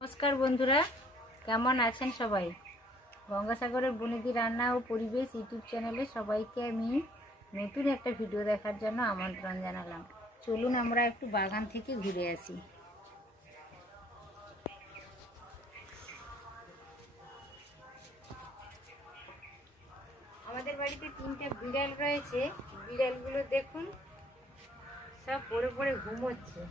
নমস্কার বন্ধুরা, কেমন আছেন সবাই? গঙ্গাসাগরের বনেদি রান্না ও পরিবেশ ইউটিউব চ্যানেলে সবাইকে আমি নতুন একটা ভিডিও দেখার জন্য আমন্ত্রণ জানালাম। চলুন আমরা একটু বাগান থেকে ঘুরে আসি। আমাদের বাড়িতে 3টে বিড়াল রয়েছে। বিড়ালগুলো দেখুন, সব পড়ে পড়ে ঘুমোচ্ছে।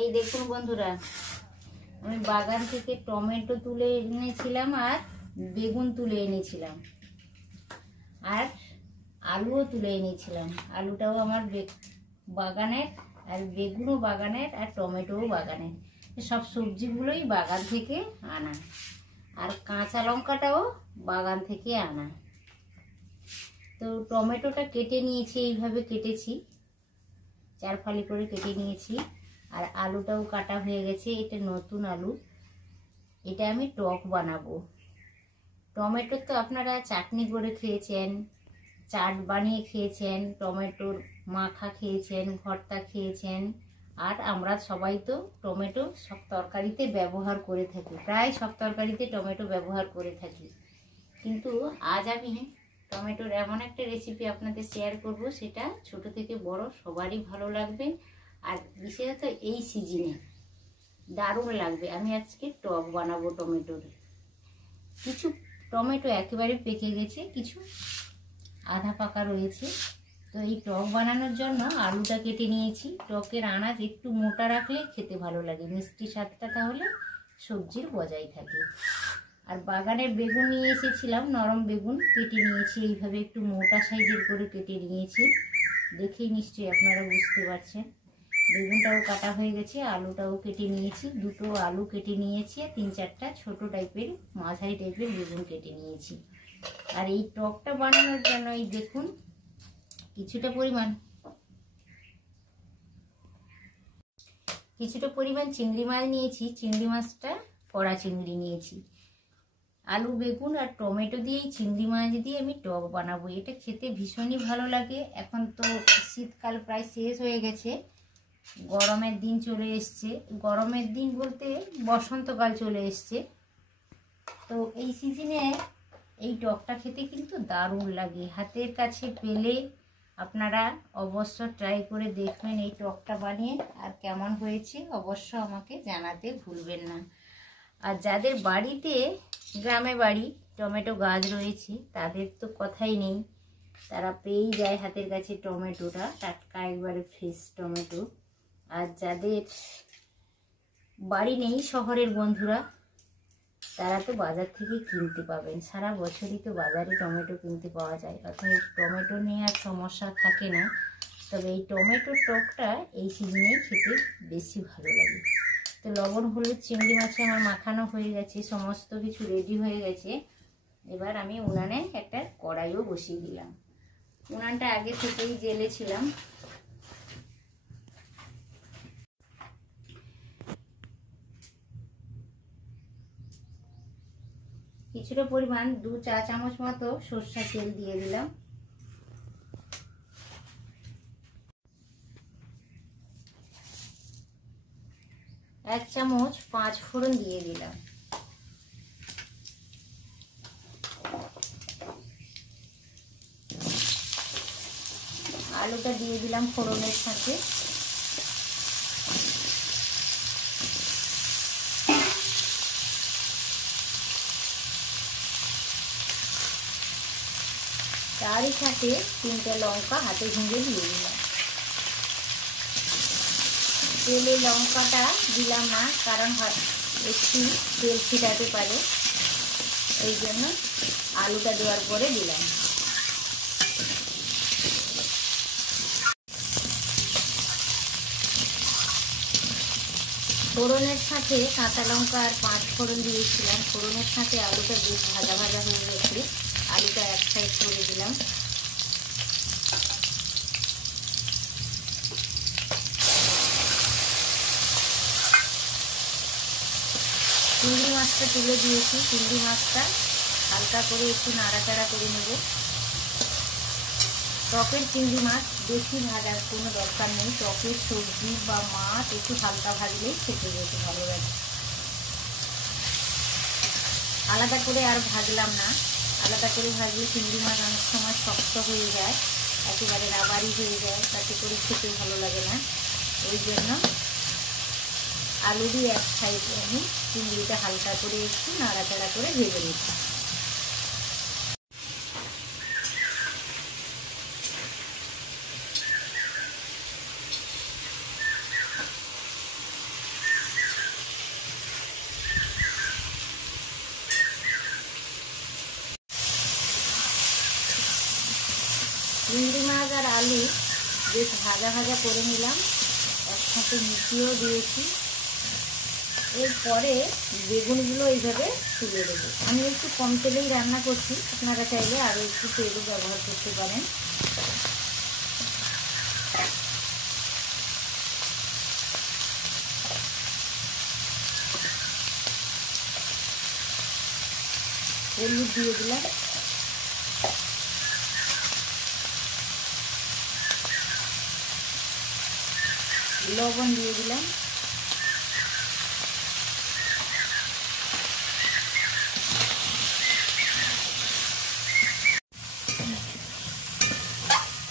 এই দেখুন বন্ধুরা, আমি বাগান থেকে টমেটো তুলে এনেছিলাম আর বেগুন তুলে এনেছিলাম, আর আলুও তুলে এনেছিলাম। আলুটাও আমার বাগানের, আর বেগুনও বাগানের, আর টমেটোও বাগানের। সব সবজিগুলোই বাগান থেকে আনা। আর কাঁচা লঙ্কাটাও বাগান থেকে আনা। তো টমেটোটা কেটে নিয়েছি, এইভাবে কেটেছি, 4 ফালি করে কেটে নিয়েছি। আর আলুটাও কাটা হয়ে গেছে। এটা নতুন আলু, এটা আমি টক বানাবো। টমেটো তো আপনারা চাটনি করে খেয়েছেন, চাট বানিয়ে খেয়েছেন, টমেটোর মাখা খেয়েছেন, ভর্তা খেয়েছেন। আর আমরা সবাই তো টমেটো সব তরকারিতে ব্যবহার করে থাকি, প্রায় সব তরকারিতে টমেটো ব্যবহার করে থাকি। কিন্তু আজ আমি টমেটোর এমন একটা রেসিপি আপনাদের শেয়ার করব, সেটা ছোট থেকে বড় সবারই ভালো লাগবে। আর বিশেষত এই সিজনে দারুণ লাগবে। আমি আজকে টক বানাবো টমেটোর। কিছু টমেটো একেবারে পেকে গেছে, কিছু আধা পাকা রয়েছে। তো এই টক বানানোর জন্য আলুটা কেটে নিয়েছি। টকের আনাজ একটু মোটা রাখলে খেতে ভালো লাগে, মিষ্টি স্বাদটা তাহলে সবজির বজায় থাকে। আর বাগানের বেগুন নিয়ে এসেছিলাম, নরম বেগুন কেটে নিয়েছি, এইভাবে একটু মোটা সাইজের করে কেটে নিয়েছি। দেখেই নিশ্চয়ই আপনারা বুঝতে পারছেন। বেগুনটাও কাটা হয়ে গেছে, আলুটাও কেটে নিয়েছি। 2টো আলু কেটে নিয়েছি, 3-4টা ছোট টাইপের মাঝারি টাইপের বেগুন কেটে নিয়েছি। আর এই টকটা বানানোর জন্য এই দেখুন কিছুটা পরিমাণ চিংড়ি মাছ নিয়েছি। চিংড়ি মাছটা কড়া চিংড়ি নিয়েছি। আলু, বেগুন আর টমেটো দিয়ে এই চিংড়ি মাছ দিয়ে আমি টক বানাবো। এটা খেতে ভীষণই ভালো লাগে। এখন তো শীতকাল প্রায় শেষ হয়ে গেছে, গরমের দিন চলে এসছে। গরমের দিন বলতে বসন্তকাল চলে এসছে। তো এই সিজনে এই টকটা খেতে কিন্তু দারুণ লাগে। হাতের কাছে পেলে আপনারা অবশ্য ট্রাই করে দেখবেন এই টকটা বানিয়ে, আর কেমন হয়েছে অবশ্য আমাকে জানাতে ভুলবেন না। আর যাদের বাড়িতে, গ্রামে বাড়ি, টমেটো গাছ রয়েছে, তাদের তো কথাই নেই, তারা পেয়েই যায় হাতের কাছে টমেটোটা, টাটকা একবারে ফ্রেশ টমেটো। আর যাদের বাড়ি নেই, শহরের বন্ধুরা, তারা তো বাজার থেকে কিনতে পাবেন। সারা বছরই তো বাজারে টমেটো কিনতে পাওয়া যায়, অর্থাৎ টমেটো নিয়ে আর সমস্যা থাকে না। তবে এই টমেটোর টকটা এই সিজনেই খেতে বেশি ভালো লাগে। তো লবণ, হলুদ, চিংড়ি মাছে আমার মাখানো হয়ে গেছে, সমস্ত কিছু রেডি হয়ে গেছে। এবার আমি উনানে একটা কড়াইও বসিয়ে দিলাম। উনানটা আগে থেকেই জ্বেলেছিলাম। কিছুটা পরিমাণ 2 চা চামচ মতো সরষের তেল দিয়ে দিলাম। এক চামচ 5 ফোড়ন দিয়ে দিলাম। আলুটা দিয়ে দিলাম ফোড়নের সাথে। তারই সাথে 3টে লঙ্কা হাতে ভেঙে দিয়ে দিলাম। তেলে লঙ্কাটা দিলাম না, কারণ একটু তেল ছিটাতে পারে, এই জন্য আলুটা দেওয়ার পরে দিলাম। ফোড়নের সাথে কাঁচা লঙ্কা আর 5 ফোড়ন দিয়েছিলাম। ফোড়নের সাথে আলুটা বেশ ভাজা ভাজা হয়ে গেছে। আলুটা এক সাইড করে দিলাম। চিংড়ি মাছটা তুলে দিয়েছি। চিংড়ি মাছটা হালকা করে একটু নাড়াচাড়া করে নেব। টকের চিংড়ি মাছ বেশি ভাজার কোনো দরকার নেই। টকের সবজি বা মাছ একটু হালকা ভাজলেই খেতে বেশি ভালো লাগে। আলাদা করে আর ভাজলাম না। আলাদা করে ভাজলে চিংড়ি মাছ অনেক সময় শক্ত হয়ে যায়, একেবারে রাবারি হয়ে যায়, তাতে করে খেতে ভালো লাগে না। ওই জন্য আলু দিয়ে এক সাইডে আমি চিংড়িটা হালকা করে একটু নাড়াচাড়া করে ভেজে নিচ্ছি। শাক আর আলু বেশ ভাজা ভাজা করে নিলাম, একসাথে মিশিয়েও দিয়েছি। এরপরে বেগুনগুলো এইভাবে তুলে দেবো। আমি একটু কম তেলেই রান্না করছি, আপনারা চাইলে আরও একটু তেলও ব্যবহার করতে পারেন। হলুদ দিয়ে দিলাম, লবণ দিয়ে দিলাম,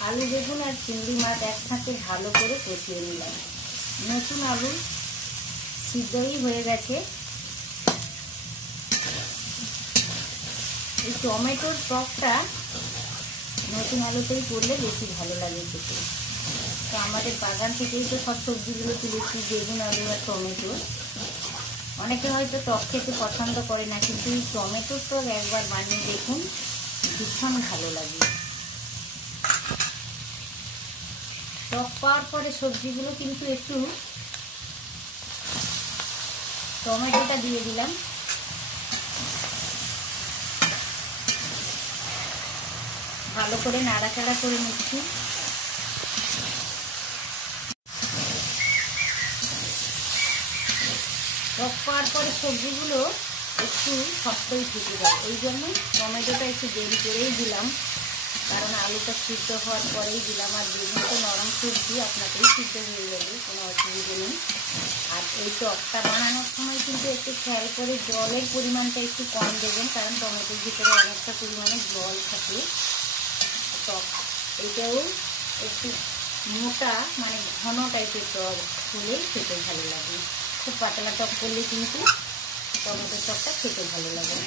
আলু বেগুন আর চিংড়ি মাছ একসাথে ভালো করে কষিয়ে নিলাম। নতুন আলু সিদ্ধই হয়ে গেছে। এই টমেটোর টকটা নতুন আলুতেই করলে বেশি ভালো লাগে খেতে। তো আমাদের বাগান থেকেই তো সব সবজিগুলো তুলেছি, বেগুন, আলু আর টমেটো। অনেকে হয়তো টক খেতে পছন্দ করে না, কিন্তু এই টমেটোর টক একবার বানিয়ে দেখুন, ভীষণ ভালো লাগে। টক পাওয়ার পরে সবজিগুলো কিন্তু একটু টমেটোটা দিয়ে দিলাম, ভালো করে নাড়াচাড়া করে নিচ্ছি। টক পাওয়ার পরে সবজিগুলো একটু শক্তই থেকে যায়, এই জন্য টমেটোটা একটু দেরি করেই দিলাম, কারণ আলুটা সিদ্ধ হওয়ার পরেই দিলাম। আর বেগুন তো নরম সবজি, আপনাকেই সিদ্ধ হয়ে যাবে, কোনো অসুবিধে নেই। আর এই টকটা বানানোর সময় কিন্তু একটু খেয়াল করে জলের পরিমাণটা একটু কম দেবেন, কারণ টমেটোর ভিতরে অনেকটা পরিমাণে জল থাকে। টক এটাও একটু মোটা, মানে ঘন টাইপের টক হলে খেতে ভালো লাগে। খুব পাতলা টক করলে কিন্তু টমেটোর টকটা খেতে ভালো লাগে।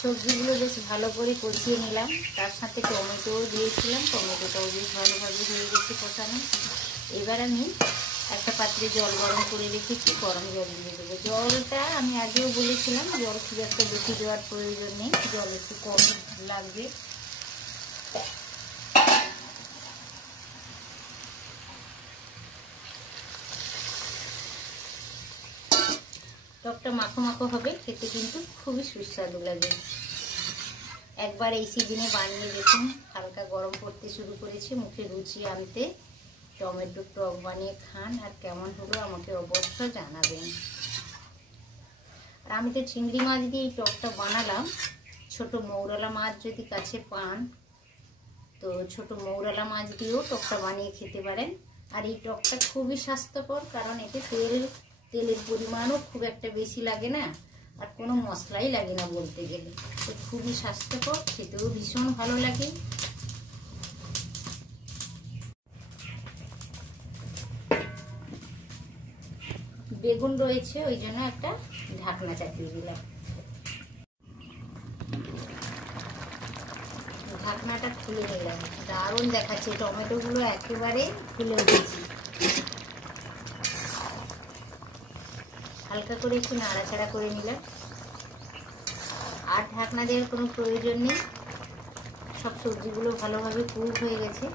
সবজিগুলো বেশ ভালো করে কষিয়ে নিলাম, তার সাথে টমেটোও দিয়েছিলাম, টমেটোটাও বেশ ভালোভাবে হয়ে গেছে কষানো। এবার আমি একটা পাত্রে জল গরম করে রেখেছি, গরম জল দিয়ে দেবো। জলটা আমি আগেও বলেছিলাম, জল খুব একটা বেশি দেওয়ার প্রয়োজন নেই, জল একটু কম লাগবে। টকটা মাখো মাখো হবে, খেতে কিন্তু খুবই সুস্বাদু লাগে। একবার এই সিজনে বানিয়ে দেখুন, হালকা গরম পড়তে শুরু করেছে, মুখে রুচি আনতে টমেটো টক বানিয়ে খান, আর কেমন হলো আমাকে অবশ্যই জানাবেন। আর আমি তো চিংড়ি মাছ দিয়ে এই টকটা বানালাম। ছোট মৌরলা মাছ যদি কাছে পান, তো ছোট মৌরলা মাছ দিয়েও টকটা বানিয়ে খেতে পারেন। আর এই টকটা খুবই স্বাস্থ্যকর, কারণ এতে তেলের পরিমাণও খুব একটা বেশি লাগে না, আর কোনো মশলাই লাগে না বলতে গেলে। তো খুবই স্বাস্থ্যকর, খেতেও ভীষণ ভালো লাগে। বেগুন রয়েছে, ওই জন্য একটা ঢাকনা চাপিয়ে দিলাম। ঢাকনাটা খুলে নিলাম, দারুণ দেখাচ্ছে, টমেটোগুলো একেবারে ফুলে উঠেছে। হালকা করে একটু নাড়াচাড়া করে নিলাম, আর ঢাকনা দেওয়ার কোনো প্রয়োজন নেই। সব সবজিগুলো ভালোভাবে কুক হয়ে গেছে,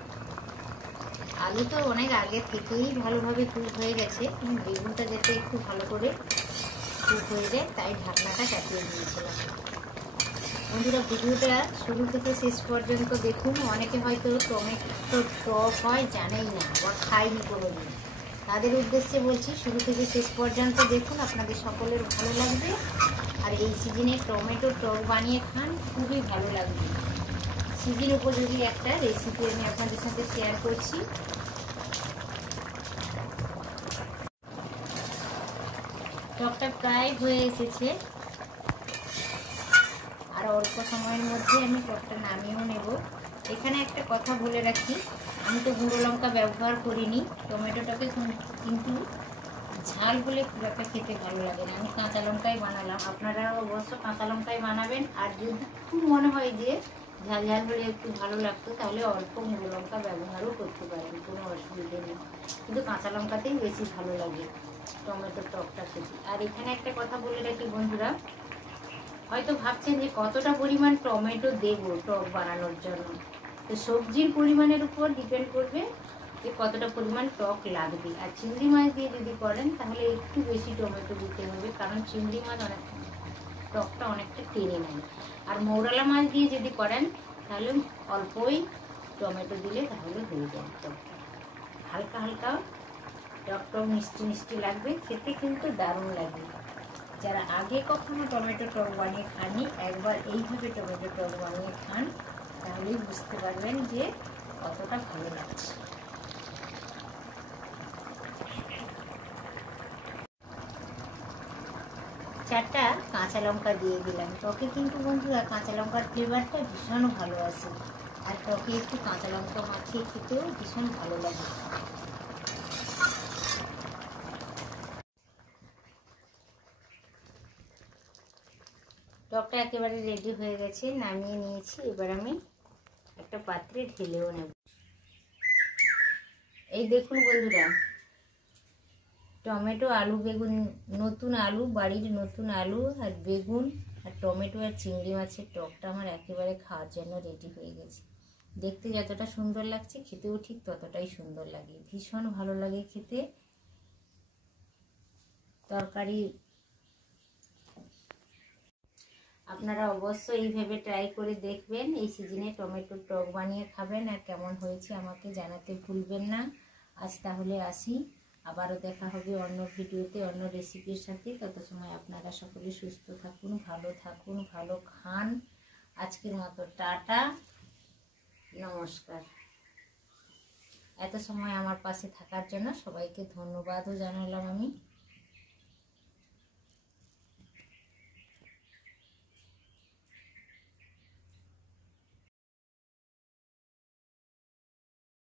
আলু তো অনেক আগে থেকেই ভালোভাবে কুক হয়ে গেছে, কিন্তু বেগুনটা যাতে একটু ভালো করে কুক হয়ে যায়, তাই ঢাকনাটা চাপিয়ে দিয়েছিলাম। বন্ধুরা, ভিডিওটা শুরু থেকে শেষ পর্যন্ত দেখুন। অনেকে হয়তো টমেটো টক হয় জানেই না বা খায়নি কোনোদিন, তাদের উদ্দেশ্যে বলছি, শুরু থেকে শেষ পর্যন্ত দেখুন, আপনাদের সকলের ভালো লাগবে। আর এই সিজনে টমেটো টক বানিয়ে খান, খুবই ভালো লাগবে। সিজন উপযোগী একটা রেসিপি আমি আপনাদের সাথে শেয়ার করছি। টকটা প্রায় হয়ে এসেছে, আর অল্প সময়ের মধ্যে আমি টকটা নামিয়েও নেব। এখানে একটা কথা বলে রাখি, আমি তো গুঁড়ো লঙ্কা ব্যবহার করিনি। টমেটোটাকে কিন্তু ঝাল হলে খুব একটা খেতে ভালো লাগে না, আমি কাঁচা লঙ্কাই বানালাম। আপনারা অবশ্য কাঁচা লঙ্কাই বানাবেন। আর যদি খুব মনে হয় যে ঝাল ঝাল হলে একটু ভালো লাগতো, তাহলে অল্প গুঁড়ো লঙ্কা ব্যবহারও করতে পারেন, কোনো অসুবিধে নেই। কিন্তু কাঁচা লঙ্কাতেই বেশি ভালো লাগে টমেটোর টকটা খেতে। আর এখানে একটা কথা বলে রাখি বন্ধুরা, হয়তো ভাবছেন যে কতটা পরিমাণ টমেটো দেবো টক বানানোর জন্য। তো সবজির পরিমাণের উপর ডিপেন্ড করবে যে কতটা পরিমাণ টক লাগবে। আর চিংড়ি মাছ দিয়ে যদি করেন তাহলে একটু বেশি টমেটো দিতে হবে, কারণ চিংড়ি মাছ টকটা অনেকটা টেনে নেয়। আর মৌরালা মাছ দিয়ে যদি করেন তাহলে অল্পই টমেটো দিলে তাহলে হয়ে যায় টকটা। হালকা হালকা টক টক মিষ্টি মিষ্টি লাগবে, খেতে কিন্তু দারুণ লাগবে। যারা আগে কখনো টমেটো টক বানিয়ে খাননি, একবার এইভাবে টমেটো টক বানিয়ে খান, তাহলেই বুঝতে পারবেন যে কতটা ভালো লাগছে। চারটা কাঁচা লঙ্কা দিয়ে দিলাম। টকে কিন্তু বন্ধুরা কাঁচা লঙ্কার ফ্লেভারটা ভীষণ ভালো আসে, আর টকে একটু কাঁচা লঙ্কা মাখিয়ে খেতেও ভীষণ ভালো লাগে। টকটা একেবারে রেডি হয়ে গেছে, নামিয়ে নিয়েছি। এবার আমি একটা পাত্রে ঢেলেও নেব। এই দেখুন বন্ধুরা, টমেটো আলু বেগুন, নতুন আলু, বাড়ির নতুন আলু আর বেগুন আর টমেটো আর চিংড়ি মাছের টকটা আমার একেবারে খাওয়ার জন্য রেডি হয়ে গেছে। দেখতে যতটা সুন্দর লাগছে খেতেও ঠিক ততটাই সুন্দর লাগে, ভীষণ ভালো লাগে খেতে। তরকারি আপনারা অবশ্যই এইভাবে ট্রাই করে দেখবেন। এই সিজনে টমেটোর টক বানিয়ে খাবেন, আর কেমন হয়েছে আমাকে জানাতে ভুলবেন না। আজ তাহলে আসি, আবারও দেখা হবে অন্য ভিডিওতে অন্য রেসিপির সাথে। তত সময় আপনারা সকলে সুস্থ থাকুন, ভালো খান। আজকের মতো টাটা, নমস্কার। এত সময় আমার পাশে থাকার জন্য সবাইকে ধন্যবাদও জানালাম আমি।